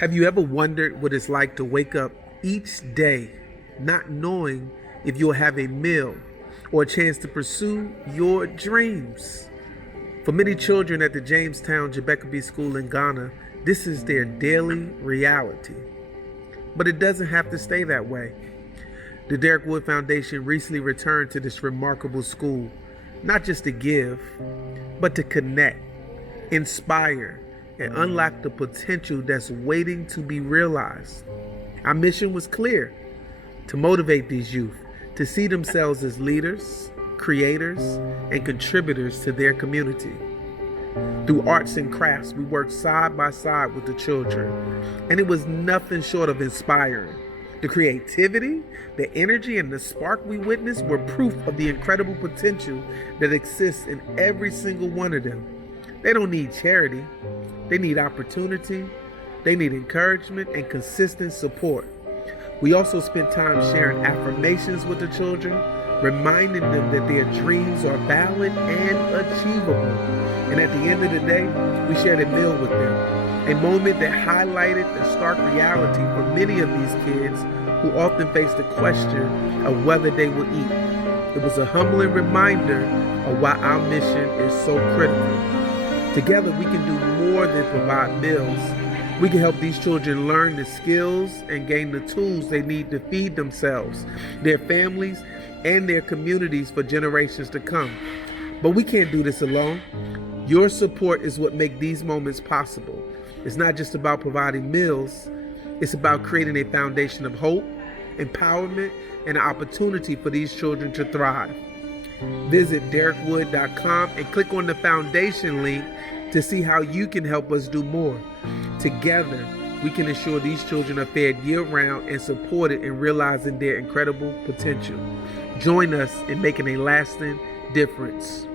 Have you ever wondered what it's like to wake up each day not knowing if you'll have a meal or a chance to pursue your dreams? For many children at the Jamestown Gbekebii School in Ghana, this is their daily reality. But it doesn't have to stay that way. The Derrick Wood Foundation recently returned to this remarkable school, not just to give, but to connect, inspire, and unlock the potential that's waiting to be realized. Our mission was clear: to motivate these youth to see themselves as leaders, creators, and contributors to their community. Through arts and crafts, we worked side by side with the children, and it was nothing short of inspiring. The creativity, the energy, and the spark we witnessed were proof of the incredible potential that exists in every single one of them. They don't need charity. They need opportunity. They need encouragement and consistent support. We also spent time sharing affirmations with the children, reminding them that their dreams are valid and achievable. And at the end of the day, we shared a meal with them, a moment that highlighted the stark reality for many of these kids who often face the question of whether they will eat. It was a humbling reminder of why our mission is so critical. Together, we can do more than provide meals. We can help these children learn the skills and gain the tools they need to feed themselves, their families, and their communities for generations to come. But we can't do this alone. Your support is what makes these moments possible. It's not just about providing meals. It's about creating a foundation of hope, empowerment, and an opportunity for these children to thrive. Visit derrickwood.com and click on the foundation link to see how you can help us do more. Together, we can ensure these children are fed year-round and supported in realizing their incredible potential. Join us in making a lasting difference.